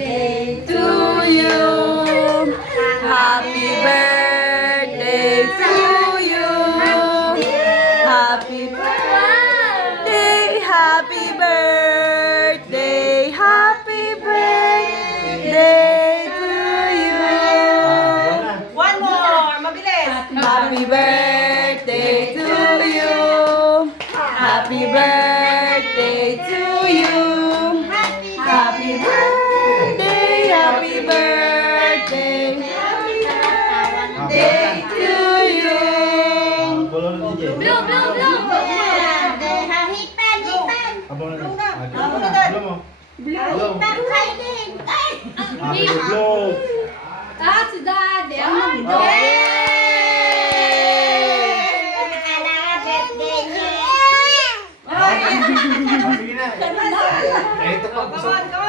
birthday to you. Happy birthday to you. Happy birthday, happy birthday, happy birthday to you. One more, mabilis. Happy birthday to you. Happy birthday to you. Happy birthday, happy birthday. Day to you. Bolon na DJ. Blow, blow, blow. Abang na. Ano na dad? Blow mo. Blow. Blow. Happy blow. Ah, si Daddy. Ang Sige na. Eh, ito pa. Come on, come